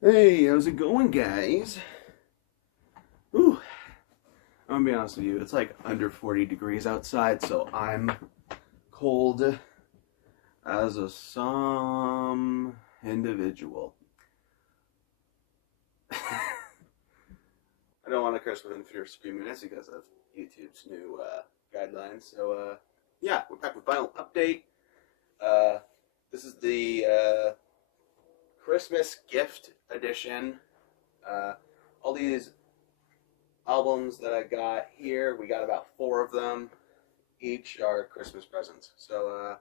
Hey, how's it going, guys? Ooh, I'm gonna be honest with you. It's like under 40 degrees outside, so I'm cold as a some individual. I don't want to curse within the first few minutes because of YouTube's new guidelines. So, yeah, we're back with final update. Uh, this is the Christmas gift edition. All these albums that I got here. We got about four of them. Each are Christmas presents. So,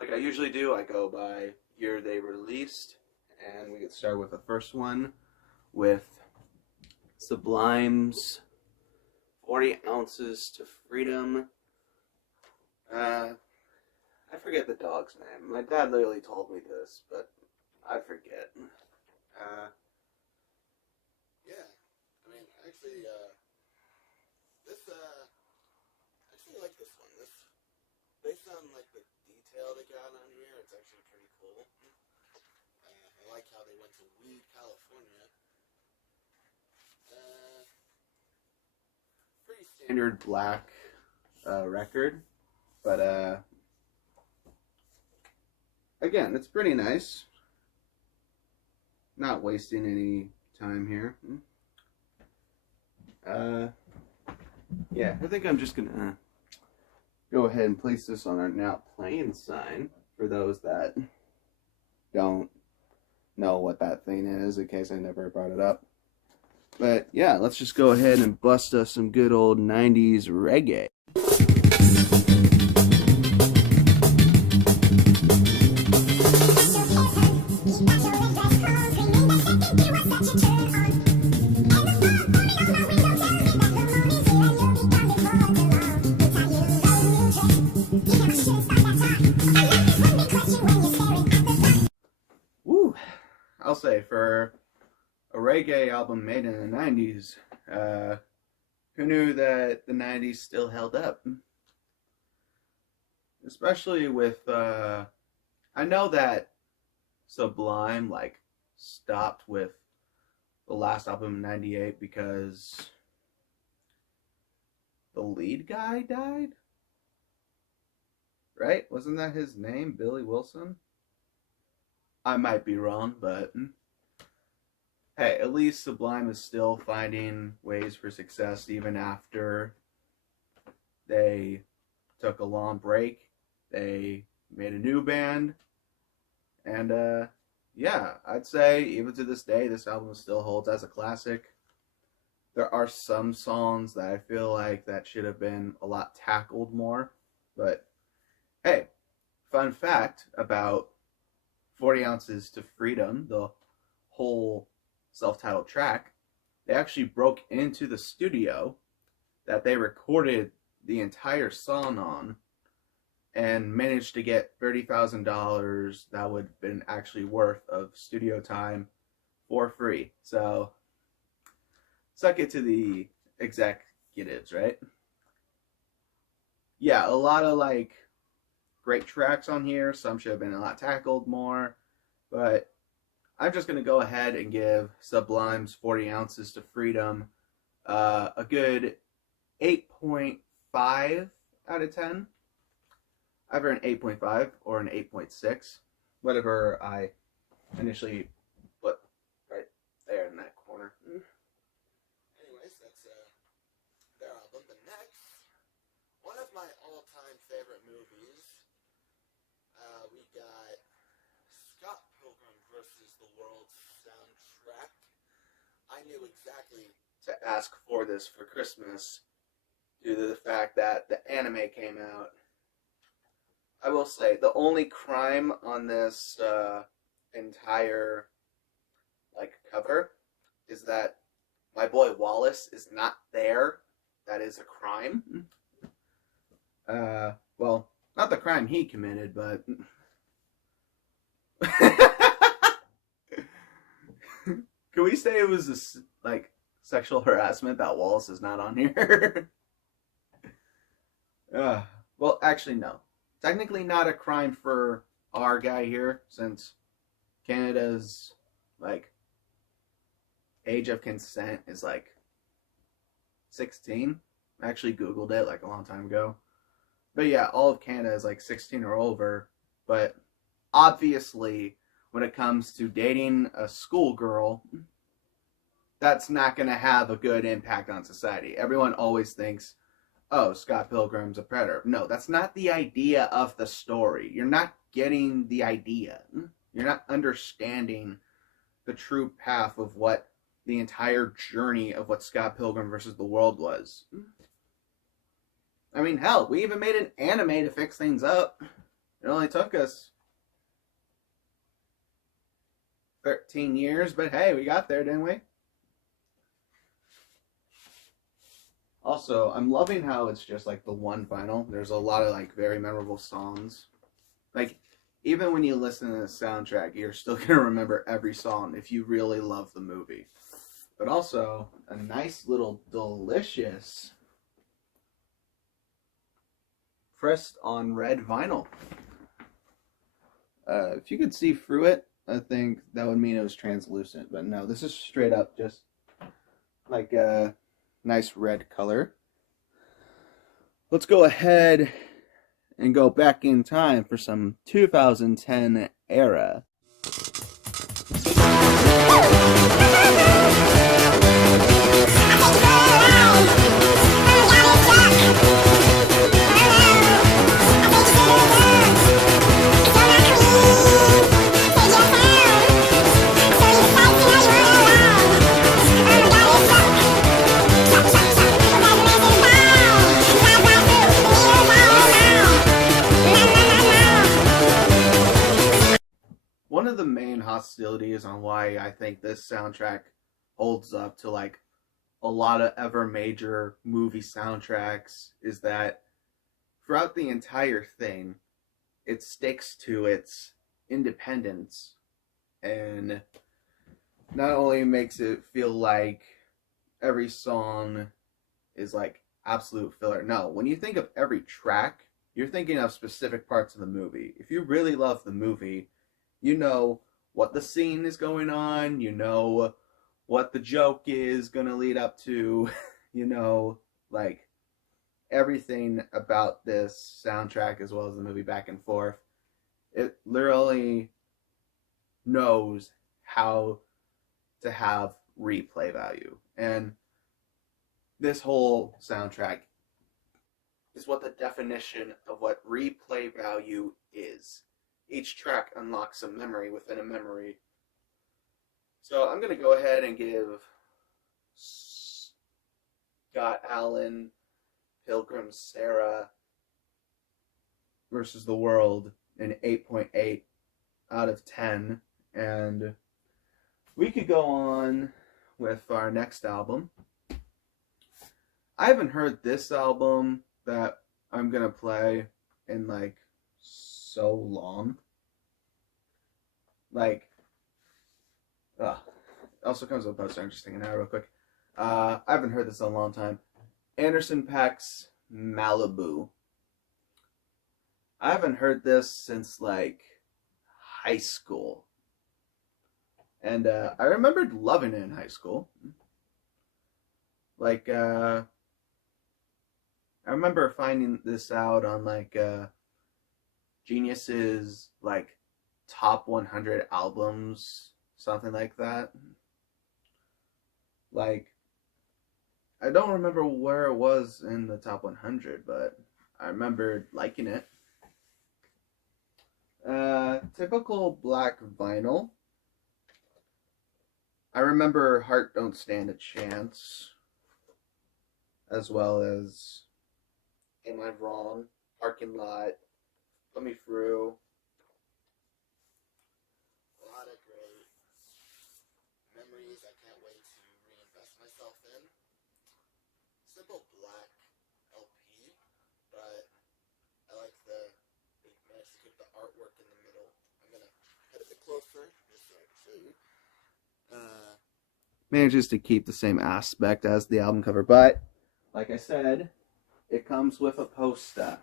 like I usually do, I go by year they released, and we get started with the first one with Sublime's 40 Ounces to Freedom. I forget the dog's name. My dad literally told me this, but I forget. Yeah, I mean, I actually like this one. Based on like the detail they got on here, it's actually pretty cool. I like how they went to Weed, California. Pretty standard black record, but again, it's pretty nice. Not wasting any time here. Yeah, I think I'm just gonna go ahead and place this on our now playing sign for those that don't know what that thing is, in case I never brought it up. But yeah, let's just go ahead and bust us some good old 90s reggae. Woo! I'll say, for a reggae album made in the 90s, who knew that the 90s still held up? Especially with, I know that Sublime, like, stopped with the last album in 98 because the lead guy died? Right? Wasn't that his name, Billy Wilson? I might be wrong, but hey, at least Sublime is still finding ways for success even after they took a long break. They made a new band, and yeah, I'd say even to this day, this album still holds as a classic. There are some songs that I feel like that should have been a lot tackled more, but hey, fun fact about 40 Ounces to Freedom, the whole self-titled track, they actually broke into the studio that they recorded the entire song on and managed to get $30,000 that would have been actually worth of studio time for free. So, suck it to the executives, right? Yeah, a lot of like great tracks on here. Some should have been a lot tackled more, but I'm just going to go ahead and give Sublime's 40 Ounces to Freedom a good 8.5 out of 10. Either an 8.5 or an 8.6, whatever I initially put right there in that corner. Anyways, that's their album. The next, one of my all-time favorite movies. We got Scott Pilgrim versus the World soundtrack. I knew exactly To ask for this for Christmas due to the fact that the anime came out. I will say the only crime on this entire like cover is that my boy Wallace is not there. That is a crime. Well, not the crime he committed, but can we say it was like sexual harassment that Wallace is not on here? Well, actually, no. Technically, not a crime for our guy here, since Canada's like age of consent is like 16. I actually Googled it like a long time ago. But yeah, all of Canada is like 16 or over. But obviously, when it comes to dating a schoolgirl, that's not going to have a good impact on society. Everyone always thinks, oh, Scott Pilgrim's a predator. No, that's not the idea of the story. You're not getting the idea. You're not understanding the true path of what the entire journey of what Scott Pilgrim versus the world was. I mean, hell, we even made an anime to fix things up. It only took us 13 years, but hey, we got there, didn't we? Also, I'm loving how it's just like the one vinyl. There's a lot of like very memorable songs. Like, even when you listen to the soundtrack, you're still going to remember every song if you really love the movie. But also, a nice little delicious pressed on red vinyl. If you could see through it, I think that would mean it was translucent. But no, this is straight up just like a nice red color. Let's go ahead and go back in time for some 2010 era. One of the main hostilities on why I think this soundtrack holds up to like a lot of ever major movie soundtracks is that throughout the entire thing, it sticks to its independence and not only makes it feel like every song is like absolute filler. No, when you think of every track, you're thinking of specific parts of the movie. If you really love the movie, you know what the scene is going on, you know what the joke is going to lead up to, you know, like everything about this soundtrack as well as the movie back and forth. It literally knows how to have replay value. And this whole soundtrack is what the definition of what replay value is. Each track unlocks a memory within a memory. So I'm going to go ahead and give Scott Allen, Pilgrim Sarah versus the World an 8.8 out of 10. And we could go on with our next album. I haven't heard this album that I'm going to play in like so long. Like, also comes with a poster. I'm just thinking now real quick. I haven't heard this in a long time. Anderson .Paak's Malibu. I haven't heard this since like high school. And I remembered loving it in high school. Like, I remember finding this out on like Genius's like top 100 albums, something like that. Like, I don't remember where it was in the top 100, but I remember liking it. Typical black vinyl. I remember Heart Don't Stand a Chance, as well as Am I Wrong, Parking Lot, Put Me Through. A lot of great memories I can't wait to reinvest myself in. Simple black LP, but I like they managed to keep the artwork in the middle. I'm gonna head a bit closer just so I can show you. Manages to keep the same aspect as the album cover, but like I said, it comes with a poster.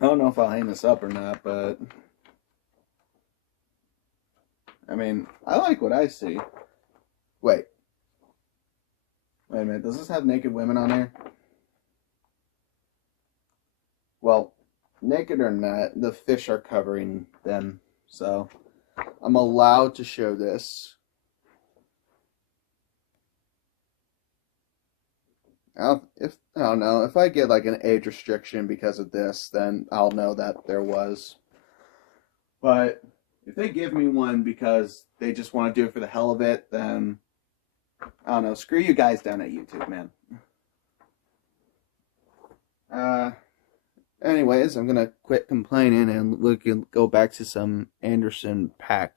I don't know if I'll hang this up or not, but I mean, I like what I see. Wait. Wait a minute. Does this have naked women on here? Well, naked or not, the fish are covering them. So, I'm allowed to show this. I don't know, if I get like an age restriction because of this, then I'll know that there was. But if they give me one because they just want to do it for the hell of it, then I don't know. Screw you guys down at YouTube, man. Anyways, I'm gonna quit complaining and we can go back to some Anderson .Paak.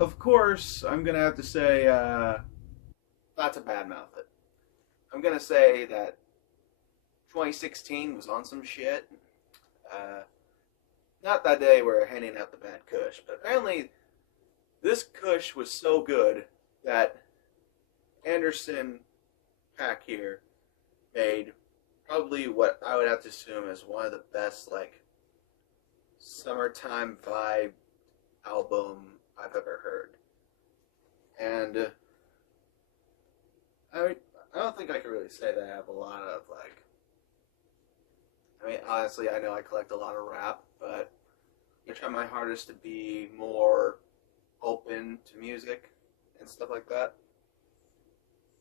Of course, I'm gonna have to say, not to badmouth it. I'm gonna say that 2016 was on some shit. Not that day we're handing out the bad kush, but apparently this kush was so good that Anderson .Paak here made probably what I would have to assume is one of the best, like, summertime vibe album I've ever heard. And I don't think I can really say that I have a lot of, like, I mean, honestly, I know I collect a lot of rap, but I try my hardest to be more open to music and stuff like that.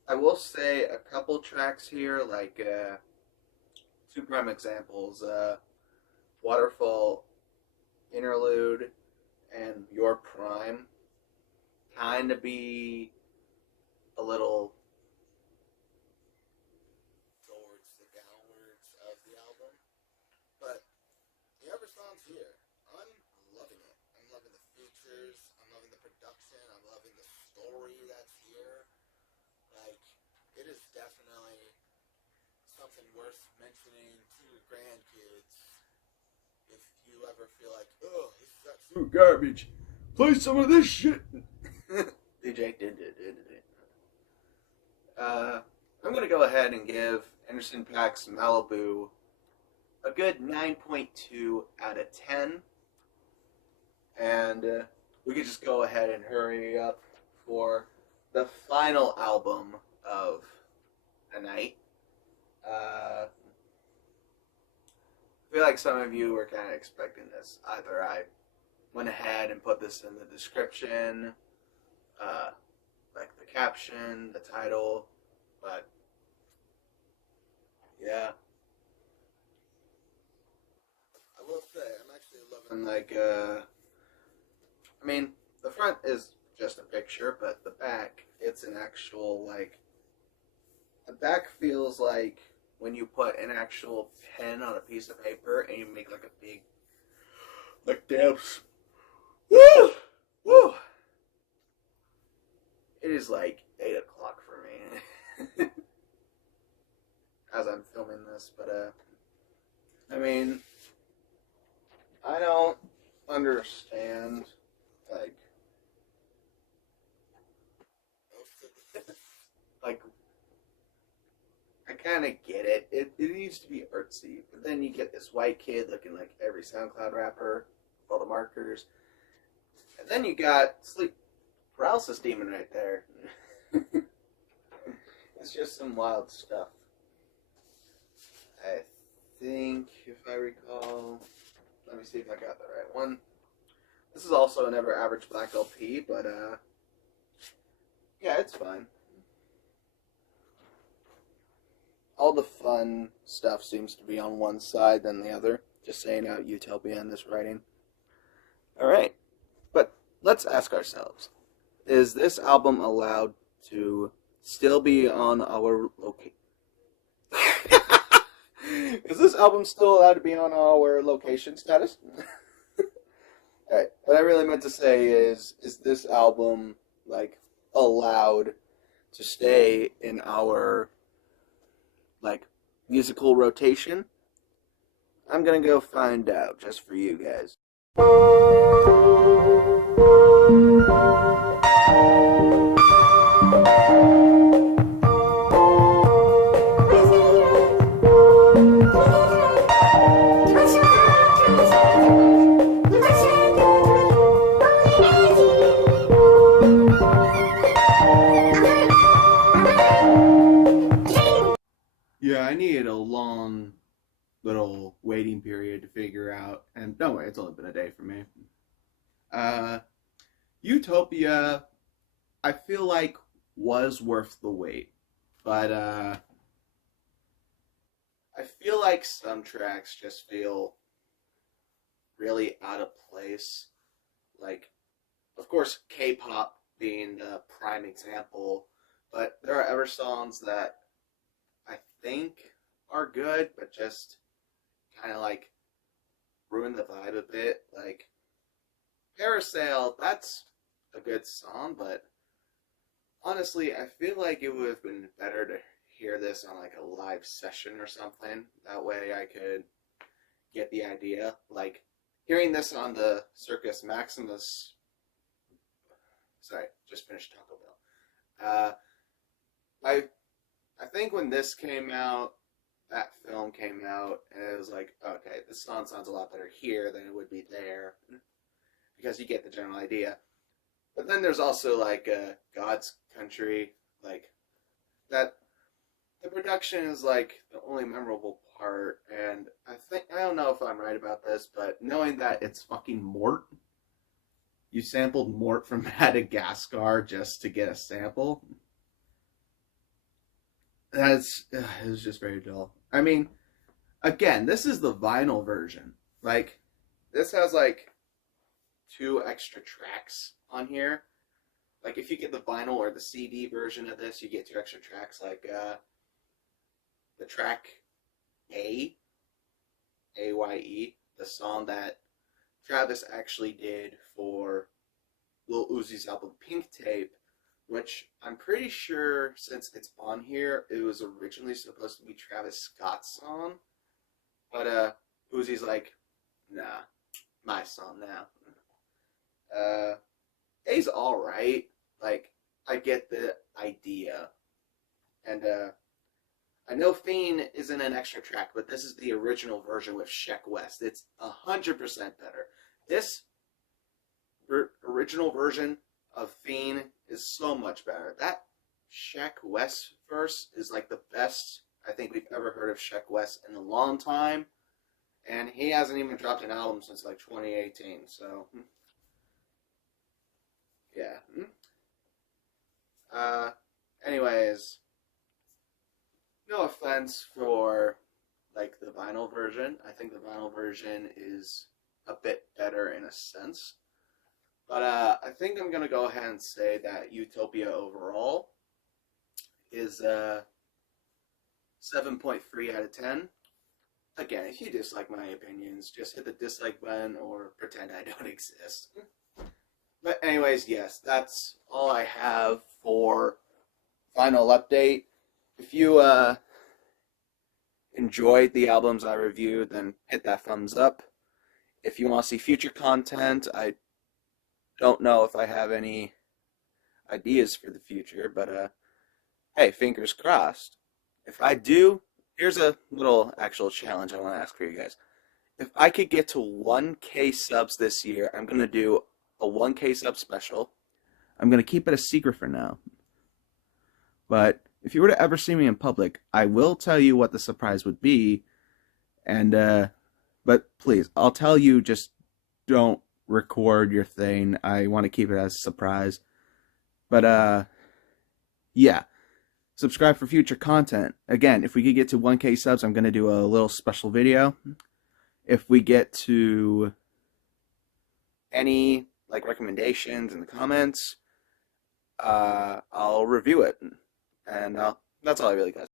I will say a couple tracks here, like, two prime examples, Waterfall Interlude and Your Prime, kind of be a little towards the downwards of the album. But the other songs here, I'm loving it. I'm loving the features, I'm loving the production, I'm loving the story that's here. Like, it is definitely something worth mentioning to your grandkids if you ever feel like, oh, this is absolute garbage. Play some of this shit. DJ did. I'm gonna go ahead and give Anderson .Paak's Malibu a good 9.2 out of 10. And we could just go ahead and hurry up for the final album of the night. I feel like some of you were kind of expecting this. Either I went ahead and put this in the description, like the caption, the title, but yeah. I will say, I'm actually loving, Like, I mean, the front is just a picture, but the back, it's an actual, like, the back feels like when you put an actual pen on a piece of paper and you make like a big, like, damps. Woo! Woo! It is like 8 o'clock for me as I'm filming this, but, I mean, I don't understand, like, I kind of get it. It needs to be artsy, but then you get this white kid looking like every SoundCloud rapper, with all the markers, and then you got sleep paralysis demon right there. It's just some wild stuff. I think, if I recall, let me see if I got the right one. This is also a Never Average Black LP, but yeah, it's fine. All the fun stuff seems to be on one side than the other. Just saying out utopia in this writing. Alright, but let's ask ourselves, is this album allowed to still be on our location? Is this album still allowed to be on our location status? Alright, what I really meant to say is this album, like, allowed to stay in our, like, musical rotation? I'm gonna go find out just for you guys. Yeah, I needed a long little waiting period to figure out, and don't worry, it's only been a day for me. Uh, Utopia, I feel like was worth the wait, but I feel like some tracks just feel really out of place. Like, of course, K-pop being the prime example, but there are other songs that I think are good, but just kind of like ruin the vibe a bit. Like Parasail, that's a good song, but honestly, I feel like it would have been better to hear this on like a live session or something. That way I could get the idea. Like hearing this on the Circus Maximus. Sorry, just finished Taco Bell. I think when this came out, that film came out, and it was like, okay, this song sounds a lot better here than it would be there, because you get the general idea. But then there's also like God's Country, like that. The production is like the only memorable part, and I don't know if I'm right about this, but knowing that it's fucking Mort, you sampled Mort from Madagascar just to get a sample. It was just very dull. I mean, again, this is the vinyl version. Like, this has like 2 extra tracks on here. Like, if you get the vinyl or the CD version of this, you get 2 extra tracks. Like, the track A, AYE, the song that Travis actually did for Lil Uzi's album Pink Tape, which I'm pretty sure, since it's on here, it was originally supposed to be Travis Scott's song. But Uzi's like, nah, my song now. A's alright. Like, I get the idea. And I know Fiend isn't an extra track, but this is the original version with Sheck West. It's 100% better. This original version of Fiend is so much better. That Sheck West verse is like the best I think we've ever heard of Sheck West in a long time. And he hasn't even dropped an album since like 2018, so yeah. Anyways, no offense for like the vinyl version. I think the vinyl version is a bit better in a sense. But I think I'm going to go ahead and say that Utopia overall is 7.3 out of 10. Again, if you dislike my opinions, just hit the dislike button or pretend I don't exist. But anyways, yes, that's all I have for final update. If you enjoyed the albums I reviewed, then hit that thumbs up. If you want to see future content, I don't know if I have any ideas for the future, but hey, fingers crossed. If I do, here's a little actual challenge I want to ask for you guys. If I could get to 1K subs this year, I'm going to do a 1K sub special. I'm going to keep it a secret for now. But if you were to ever see me in public, I will tell you what the surprise would be. And, but please, I'll tell you, just don't record your thing. I want to keep it as a surprise. But, yeah. Subscribe for future content. Again, if we could get to 1K subs, I'm going to do a little special video. If we get to any like recommendations in the comments, I'll review it. And that's all I really got.